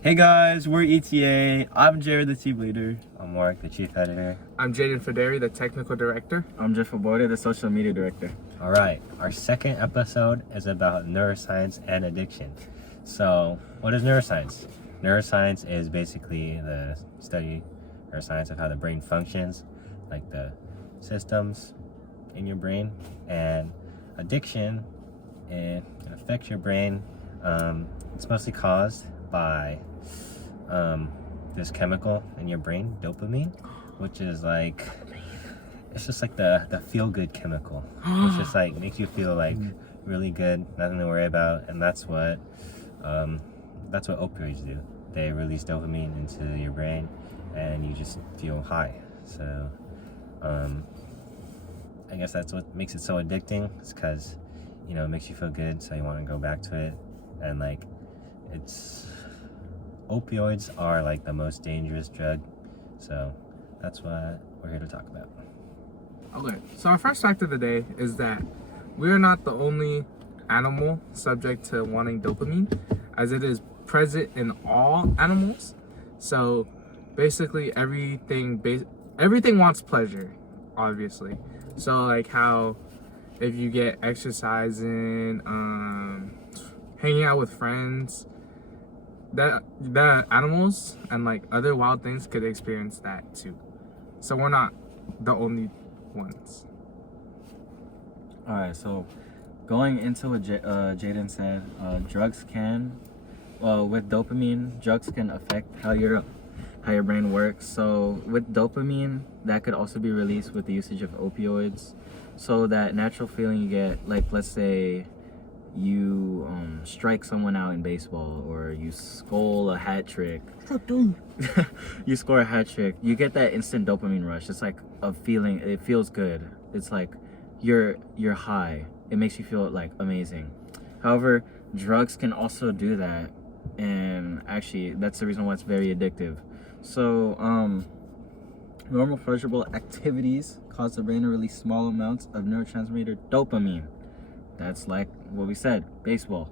Hey guys, we're ETA. I'm Jared, the team leader. I'm Mark, the chief editor. I'm Jaden Federi, the technical director. I'm Jeff Aborda, the social media director. All right, our second episode is about neuroscience and addiction. So, what is neuroscience? Neuroscience is basically the study or science of how the brain functions, like the systems in your brain. And addiction, it affects your brain. It's mostly caused by this chemical in your brain, dopamine, which is like, it's just like the feel-good chemical. It's just like makes you feel like really good, nothing to worry about, and that's what opioids do. They release dopamine into your brain, and you just feel high. So, I guess that's what makes it so addicting. It's because, it makes you feel good, so you want to go back to it, and like, opioids are like the most dangerous drug, so that's what we're here to talk about. Okay, so our first fact of the day is that we are not the only animal subject to wanting dopamine, as it is present in all animals. So basically everything wants pleasure, obviously. So like how if you get exercising, hanging out with friends, that animals and like other wild things could experience that too. So we're not the only ones. All right, so going into what Jaden said, drugs can, with dopamine, drugs can affect how your brain works. So with dopamine, that could also be released with the usage of opioids. So that natural feeling you get, like let's say you strike someone out in baseball, or you score a hat trick. You score a hat trick. You get that instant dopamine rush. It's like a feeling. It feels good. It's like you're high. It makes you feel like amazing. However, drugs can also do that, and actually, that's the reason why it's very addictive. So, normal pleasurable activities cause the brain to release small amounts of neurotransmitter dopamine. That's like what we said, baseball.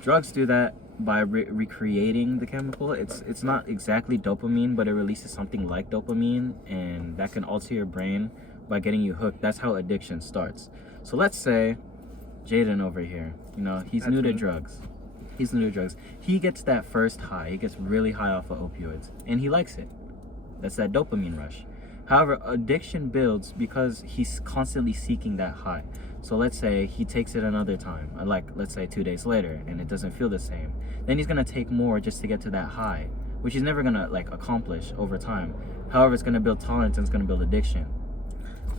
Drugs do that by recreating the chemical. It's not exactly dopamine, but it releases something like dopamine, and that can alter your brain by getting you hooked. That's how addiction starts. So let's say Jaden over here, he's new to drugs. He's new to drugs. He gets that first high. He gets really high off of opioids, and he likes it. That's that dopamine rush. However, addiction builds because he's constantly seeking that high. So let's say he takes it another time, like let's say 2 days later, and it doesn't feel the same. Then he's gonna take more just to get to that high, which he's never gonna like accomplish over time. However, it's gonna build tolerance and it's gonna build addiction.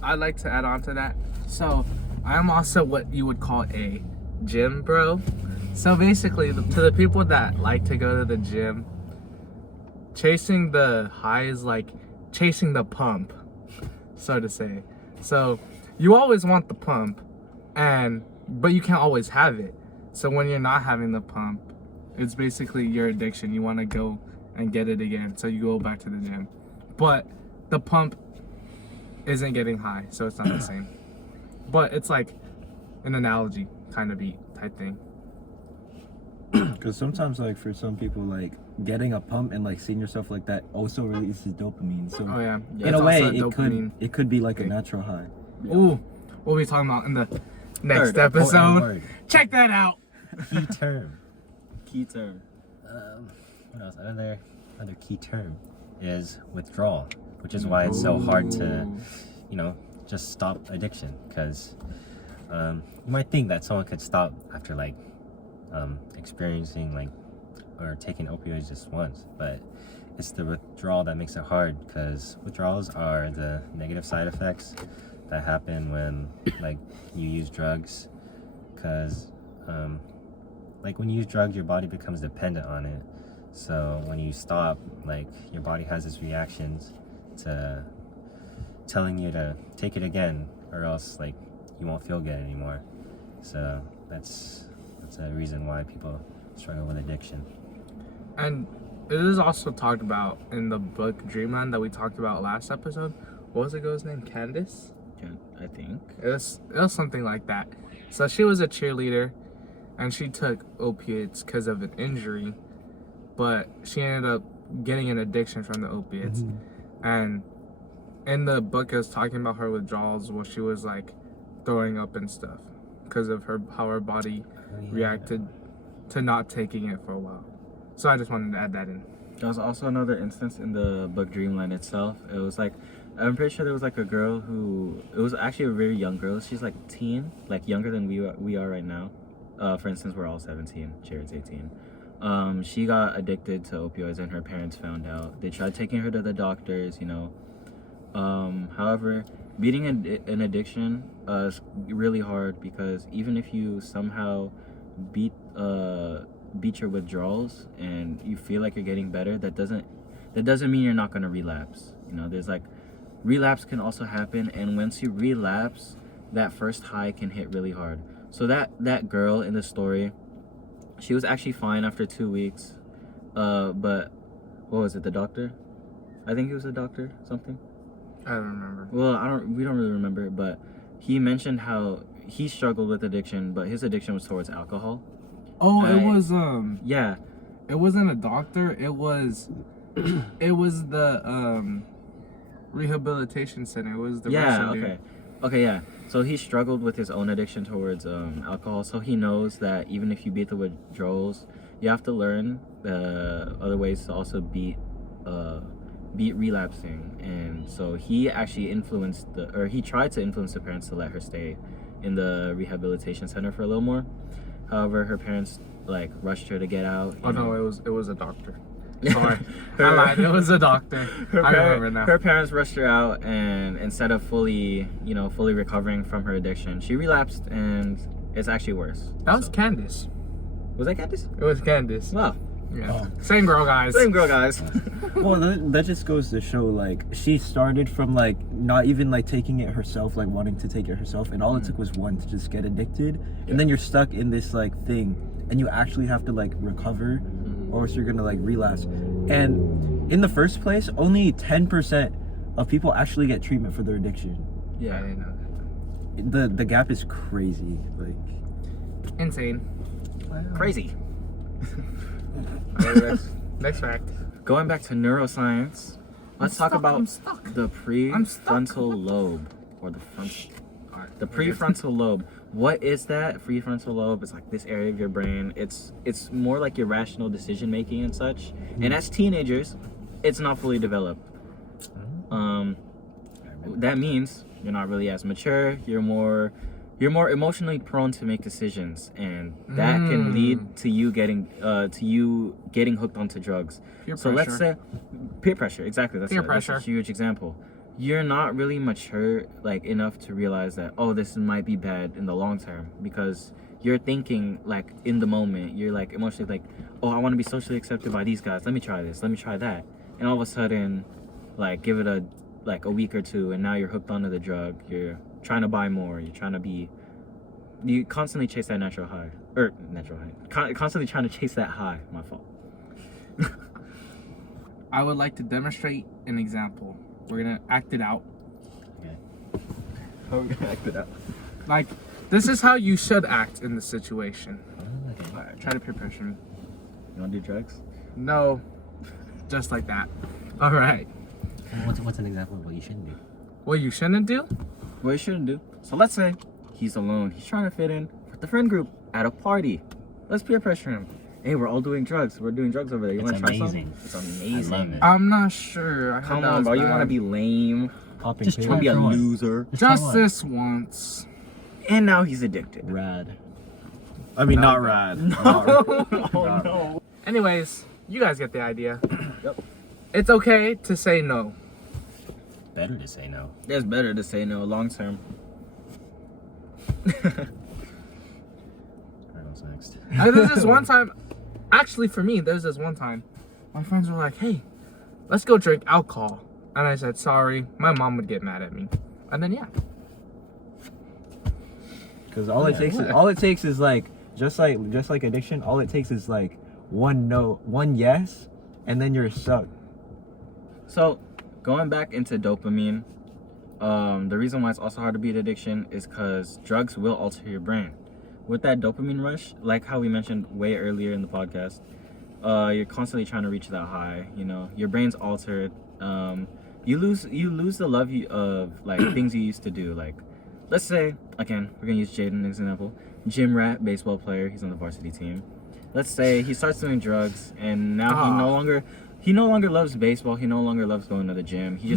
I'd like to add on to that. So I'm also what you would call a gym bro. So basically, to the people that like to go to the gym, chasing the high is like chasing the pump, so to say. So you always want the pump, but you can't always have it. So when you're not having the pump, it's basically your addiction. You want to go and get it again, so you go back to the gym. But the pump isn't getting high, so it's not the same. But it's like an analogy kind of beat type thing. Because sometimes, like, for some people, like, getting a pump and like seeing yourself like that also releases dopamine. So Oh yeah. in a way, dopamine. it could be like a thing. natural high. Yeah. Ooh, we'll be talking about in the next Third episode. important word. Check that out. Key term. Key term. What else? Another key term is withdrawal, which is why it's so hard to, just stop addiction. Because you might think that someone could stop after like experiencing like or taking opioids just once, but it's the withdrawal that makes it hard, because withdrawals are the negative side effects that happen when like you use drugs, because like when you use drugs, your body becomes dependent on it. So when you stop, like your body has its reactions to telling you to take it again, or else like you won't feel good anymore. So that's a reason why people struggle with addiction. And it is also talked about in the book Dreamland that we talked about last episode. What was the girl's name? Candace? I think. It was something like that. So she was a cheerleader, and she took opiates because of an injury. but she ended up getting an addiction from the opiates. And in the book, it was talking about her withdrawals where she was like throwing up and stuff because of how her body reacted to not taking it for a while. So I just wanted to add that in. There was also another instance in the book Dreamland itself. It was like, I'm pretty sure there was like a girl who, it was actually a very young girl. She's like teen, like younger than we are right now. For instance, we're all 17. Jared's 18. She got addicted to opioids and her parents found out. They tried taking her to the doctors, you know. However, beating an addiction is really hard because even if you somehow beat your withdrawals and you feel like you're getting better, that doesn't mean you're not going to relapse. You know, there's like relapse can also happen, and once you relapse, that first high can hit really hard. So that girl in the story, she was actually fine after 2 weeks, but what was it, the doctor? I think he was a doctor, something. I don't remember. Well, we don't really remember, but he mentioned how he struggled with addiction, but his addiction was towards alcohol. Oh, it was yeah. It wasn't a doctor. It was the rehabilitation center. It was the Russian dude. Okay, yeah. So he struggled with his own addiction towards alcohol. So he knows that even if you beat the withdrawals, you have to learn other ways to also beat relapsing. And so he actually he tried to influence the parents to let her stay in the rehabilitation center for a little more. However, her parents like rushed her to get out. Oh no, it was a doctor. Sorry, I lied. It was a doctor. I remember now. Her parents rushed her out, and instead of fully recovering from her addiction, she relapsed, and it's actually worse. That was Candace. Was that Candace? It was Candace. Wow. Yeah. Same girl, guys. Same girl, guys. Well, that just goes to show, like, she started from, like, not even, like, taking it herself, like, wanting to take it herself, and all it took was one to just get addicted, and then you're stuck in this, like, thing, and you actually have to, like, recover, or else you're gonna, like, relapse. And in the first place, only 10% of people actually get treatment for their addiction. Yeah, I didn't know. The gap is crazy, like... Insane. Crazy. Next fact. Going back to neuroscience, let's talk about the prefrontal lobe, or the prefrontal lobe. What is that? Prefrontal lobe is like this area of your brain. It's more like your rational decision making and such. And as teenagers, it's not fully developed. That means you're not really as mature. You're more emotionally prone to make decisions, and that can lead to you getting hooked onto drugs. Peer so pressure. let's say peer pressure. Exactly. That's Peer a huge example. You're not really mature like enough to realize that, oh, this might be bad in the long term, because you're thinking like in the moment. You're like emotionally like, oh, I want to be socially accepted by these guys. Let me try this. Let me try that. And all of a sudden, like, give it a week or two, and now you're hooked onto the drug. You're trying to buy more. You constantly chase that constantly trying to chase that high. My fault. I would like to demonstrate an example. We're gonna act it out. Okay. How are we gonna act it out? Like, this is how you should act in the situation. Okay. Alright, try to peer pressure me. You wanna do drugs? No, just like that. All right. What's an example of what you shouldn't do? What you shouldn't do? What you shouldn't do. So let's say he's alone. He's trying to fit in with the friend group at a party. Let's peer pressure him. Hey, we're all doing drugs. We're doing drugs over there. You want to try something? It's amazing. I love it. I'm not sure. Come on, bro. You want to be lame? Just You try want to be a for one. loser? Just this once. And now he's addicted. Rad. I mean, not rad. Oh no. Anyways, you guys get the idea. Yep. It's okay to say no. Better to say no. It's better to say no long term. Alright, what's next? There's this one time, actually for me, there's this one time, my friends were like, hey, let's go drink alcohol. And I said, sorry, my mom would get mad at me. And then, yeah. Because all it takes is like just like addiction. All it takes is like one no, one yes, and then you're stuck. So, going back into dopamine, the reason why it's also hard to beat addiction is because drugs will alter your brain. With that dopamine rush, like how we mentioned way earlier in the podcast, you're constantly trying to reach that high. You know, your brain's altered. You lose the love of like things you used to do. Like, let's say again, we're gonna use Jaden as an example. Gym rat, baseball player. He's on the varsity team. Let's say he starts doing drugs, and now he no longer loves baseball. He no longer loves going to the gym. He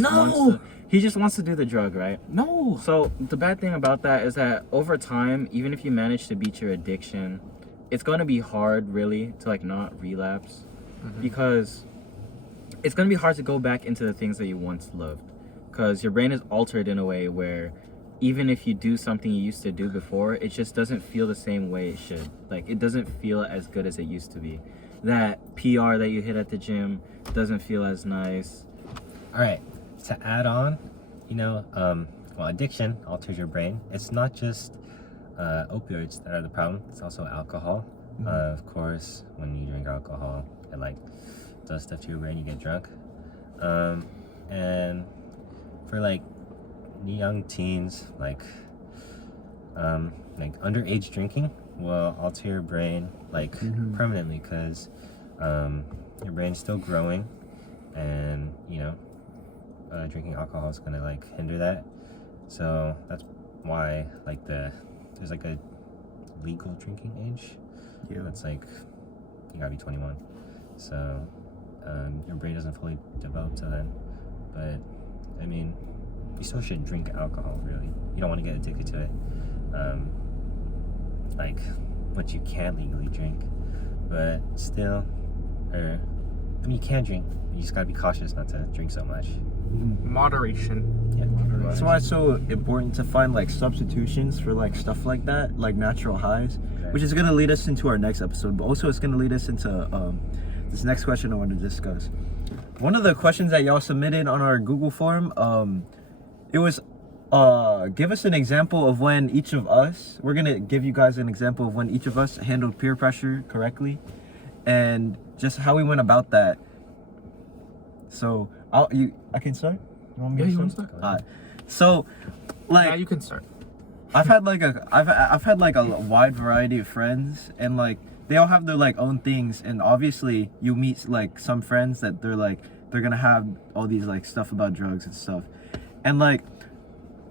just wants to do the drug, right? No. So the bad thing about that is that over time, even if you manage to beat your addiction, it's going to be hard really to like not relapse, because it's going to be hard to go back into the things that you once loved, because your brain is altered in a way where even if you do something you used to do before, it just doesn't feel the same way it should. Like, it doesn't feel as good as it used to be. That PR that you hit at the gym doesn't feel as nice. All right, to add on, you know, well, addiction alters your brain. It's not just opioids that are the problem. It's also alcohol. Of course, when you drink alcohol, it like does stuff to your brain. You get drunk, and for like young teens, like underage drinking will alter your brain like permanently, because your brain's still growing, and you know, drinking alcohol is gonna like hinder that. So that's why like there's like a legal drinking age. Yeah, that's like you gotta be 21. So your brain doesn't fully develop till then. But I mean, you still shouldn't drink alcohol, really. You don't want to get addicted to it. Like, what you can legally drink, but still, I mean, you can drink. You just gotta be cautious not to drink so much. Moderation. Yeah, That's why it's so important to find like substitutions for like stuff like that, like natural highs, which is gonna lead us into our next episode. But also, it's gonna lead us into this next question I want to discuss. One of the questions that y'all submitted on our Google form, it was, give us an example of when each of us, we're gonna give you guys an example of when each of us handled peer pressure correctly, and just how we went about that. So I can start. You want me to start? Alright. So, like, Yeah, you can start. I've had like a wide variety of friends, and like they all have their like own things, and obviously you meet like some friends that they're gonna have all these like stuff about drugs and stuff, and like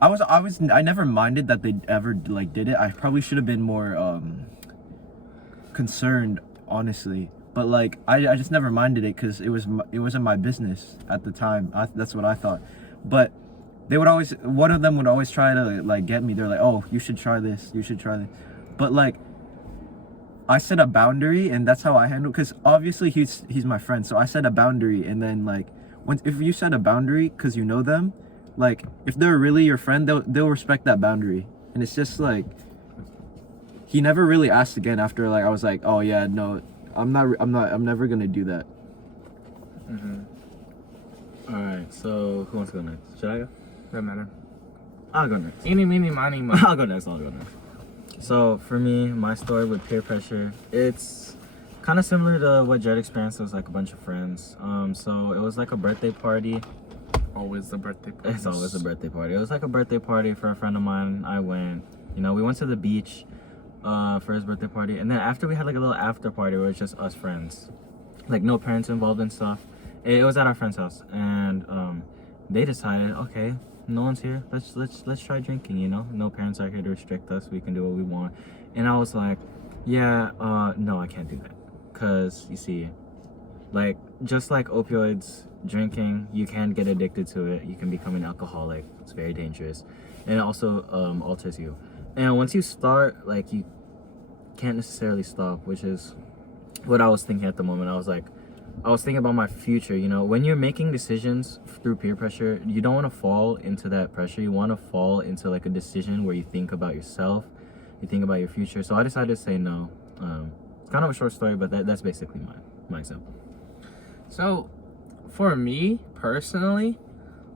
I never minded that they ever like did it. I probably should have been more concerned, honestly, but like I just never minded it because it wasn't my business at the time. That's what I thought. But one of them would always try to like get me. They're like, oh, you should try this, but like I set a boundary, and that's how I handle, because obviously he's my friend, so I set a boundary. And then like if you set a boundary because you know them, like if they're really your friend, they'll respect that boundary. And it's just like, he never really asked again after like I was like, oh yeah, no, I'm never gonna do that. All right, so who wants to go next? Should I go? Doesn't matter. I'll go next. Eeny, meeny, miny, mo. I'll go next. So for me, my story with peer pressure, it's kind of similar to what Jed experienced. It was like a bunch of friends. So it was like a birthday party. Always the birthday party. It's always a birthday party. It was like a birthday party for a friend of mine. I went. You know, we went to the beach for his birthday party, and then after we had like a little after party where it was just us friends, like no parents involved and stuff. It was at our friend's house, and they decided, okay, no one's here. Let's try drinking. You know, no parents are here to restrict us. We can do what we want. And I was like, yeah, no, I can't do that, cause you see, like just like opioids, drinking, you can get addicted to it. You can become an alcoholic. It's very dangerous, and it also alters you. And once you start, like you can't necessarily stop, which is what I was thinking at the moment. I was thinking about my future. You know, when you're making decisions through peer pressure, you don't want to fall into that pressure. You want to fall into like a decision where you think about yourself, you think about your future. So I decided to say no. It's kind of a short story, but that's basically my example. So, for me personally,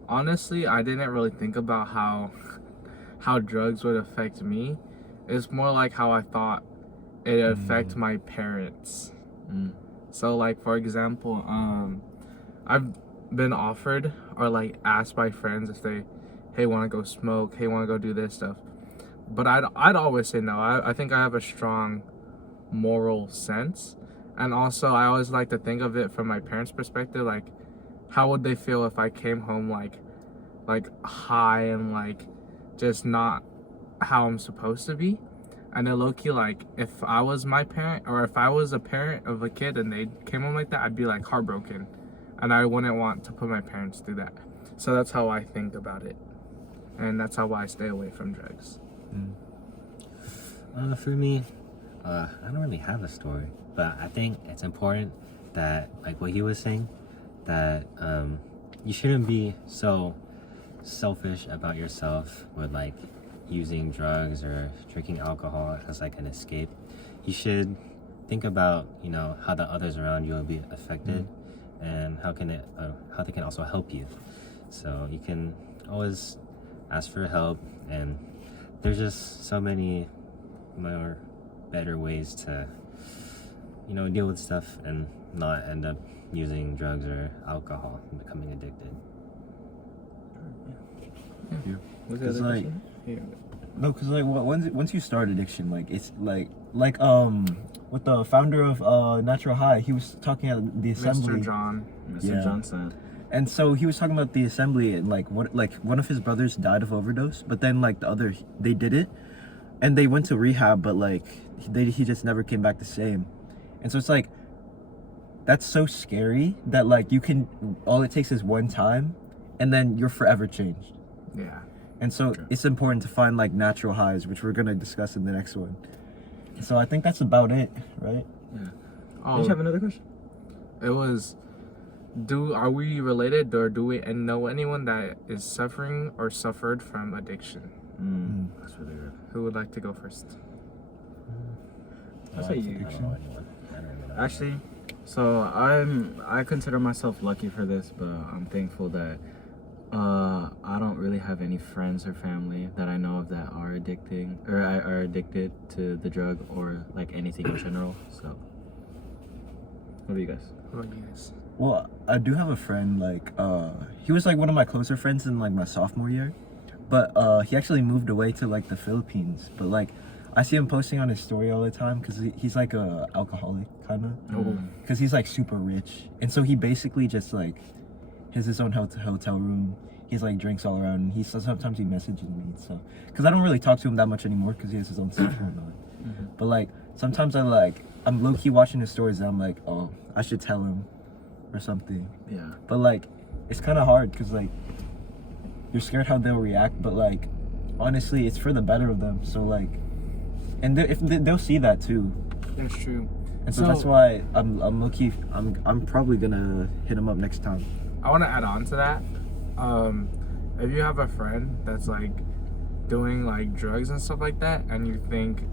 honestly, I didn't really think about how drugs would affect me. It's more like how I thought it would affect my parents. So like, for example, I've been offered or like asked by friends if they, hey, want to go smoke, hey, want to go do this stuff, but I'd always say no. I think I have a strong moral sense, And also, I always like to think of it from my parents' perspective. Like, how would they feel if I came home like high and like just not how I'm supposed to be? And then low-key, like, if I was my parent or if I was a parent of a kid and they came home like that, I'd be like heartbroken, and I wouldn't want to put my parents through that. So that's how I think about it, and that's how I stay away from drugs. For me, I don't really have a story, but I think it's important that, like what he was saying, that you shouldn't be so selfish about yourself with like using drugs or drinking alcohol as like an escape. You should think about, you know, how the others around you will be affected, and how they can also help you. So you can always ask for help, and there's just so many more better ways to, you know, deal with stuff and not end up using drugs or alcohol and becoming addicted. What's Cause the other like, question? Yeah. no, cause like once you start addiction, like it's like with the founder of Natural High, he was talking at the assembly. Mr. John. Mr. Yeah. Johnson. And so he was talking about the assembly, and like one of his brothers died of overdose, but then like the other, they did it, and they went to rehab, but like he just never came back the same. And so it's like, that's so scary that like all it takes is one time, and then you're forever changed. Yeah. And so it's important to find like natural highs, which we're gonna discuss in the next one. So I think that's about it, right? Yeah. Oh, Did you have another question? it was. Are we related, or do we know anyone that is suffering or suffered from addiction? That's really good. Who would like to go first? I'll say you. I don't know anyone. I don't really know Actually, so I consider myself lucky for this, but I'm thankful that I don't really have any friends or family that I know of that are addicted to the drug or like anything in general. So, what do you guys? What about you guys? Well, I do have a friend, like, he was like one of my closer friends in like my sophomore year, but he actually moved away to like the Philippines. But like, I see him posting on his story all the time because he's like a alcoholic kind of, because he's like super rich, and so he basically just like has his own hotel room. He's like drinks all around, and sometimes he messages me, so because I don't really talk to him that much anymore because he has his own stuff going on. But like sometimes I'm low key watching his stories, and I'm like, oh, I should tell him or something. Yeah. But like it's kind of hard because like you're scared how they'll react, but like honestly it's for the better of them. So like, and they'll see that too, That's true. and so that's why I'm low-key, I'm probably gonna hit him up next time. I want to add on to that. If you have a friend that's like doing like drugs and stuff like that, and you think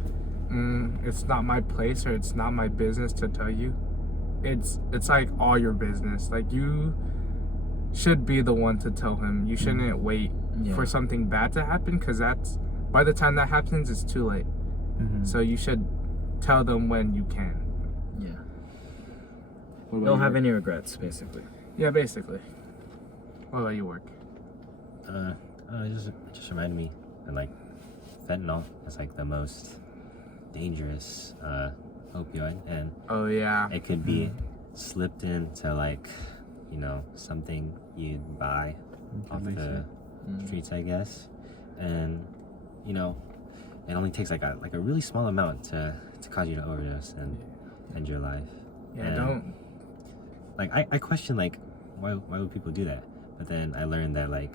it's not my place or it's not my business to tell you, it's like all your business. Like, you should be the one to tell him. You shouldn't wait for something bad to happen, because that's, by the time that happens, it's too late. So you should tell them when you can. Yeah. What about Don't you, have Work? any regrets, basically. Yeah, basically. What about you, Work? it just reminded me that like fentanyl is like the most dangerous opioid, and Oh yeah. it could be slipped into like, you know, something you'd buy off the streets, I guess, and you know, it only takes like a really small amount to cause you to overdose and end your life. Yeah, And, don't. like I question like why would people do that, but then I learned that like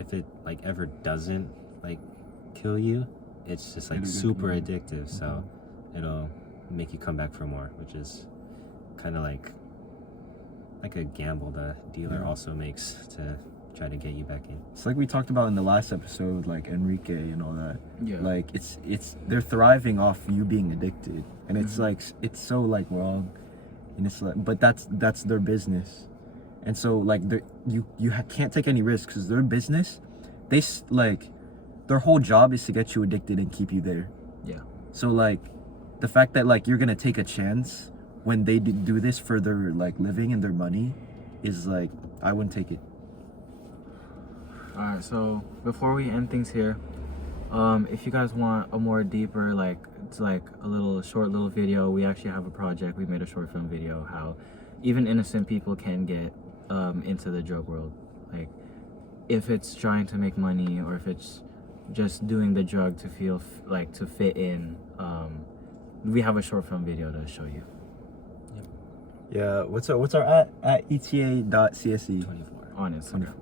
if it like ever doesn't like kill you, it's just like super addictive, so it'll make you come back for more, which is kind of like a gamble the dealer also makes to try to get you back in. It's like we talked about in the last episode, like Enrique and all that. Yeah. Like it's they're thriving off you being addicted, and it's like it's so like wrong, and it's like, but that's their business, and so like you can't take any risks because their business, like their whole job is to get you addicted and keep you there. Yeah. So like the fact that like you're gonna take a chance when they do this for their like living and their money is like, I wouldn't take it. Alright, so before we end things here, if you guys want a more deeper like it's like a little short little video. We actually have a project. We made a short film video how even innocent people can get into the drug world. Like if it's trying to make money or if it's just doing the drug to feel like to fit in. We have a short film video to show you. Yeah, what's our at ETA.CSE 24. On Instagram.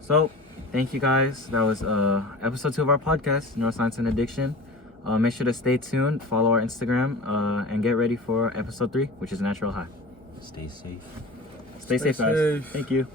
So, thank you guys. That was episode 2 of our podcast, Neuroscience and Addiction. Make sure to stay tuned, follow our Instagram, and get ready for episode 3, which is Natural High. Stay safe. Stay safe, guys. safe. Thank you.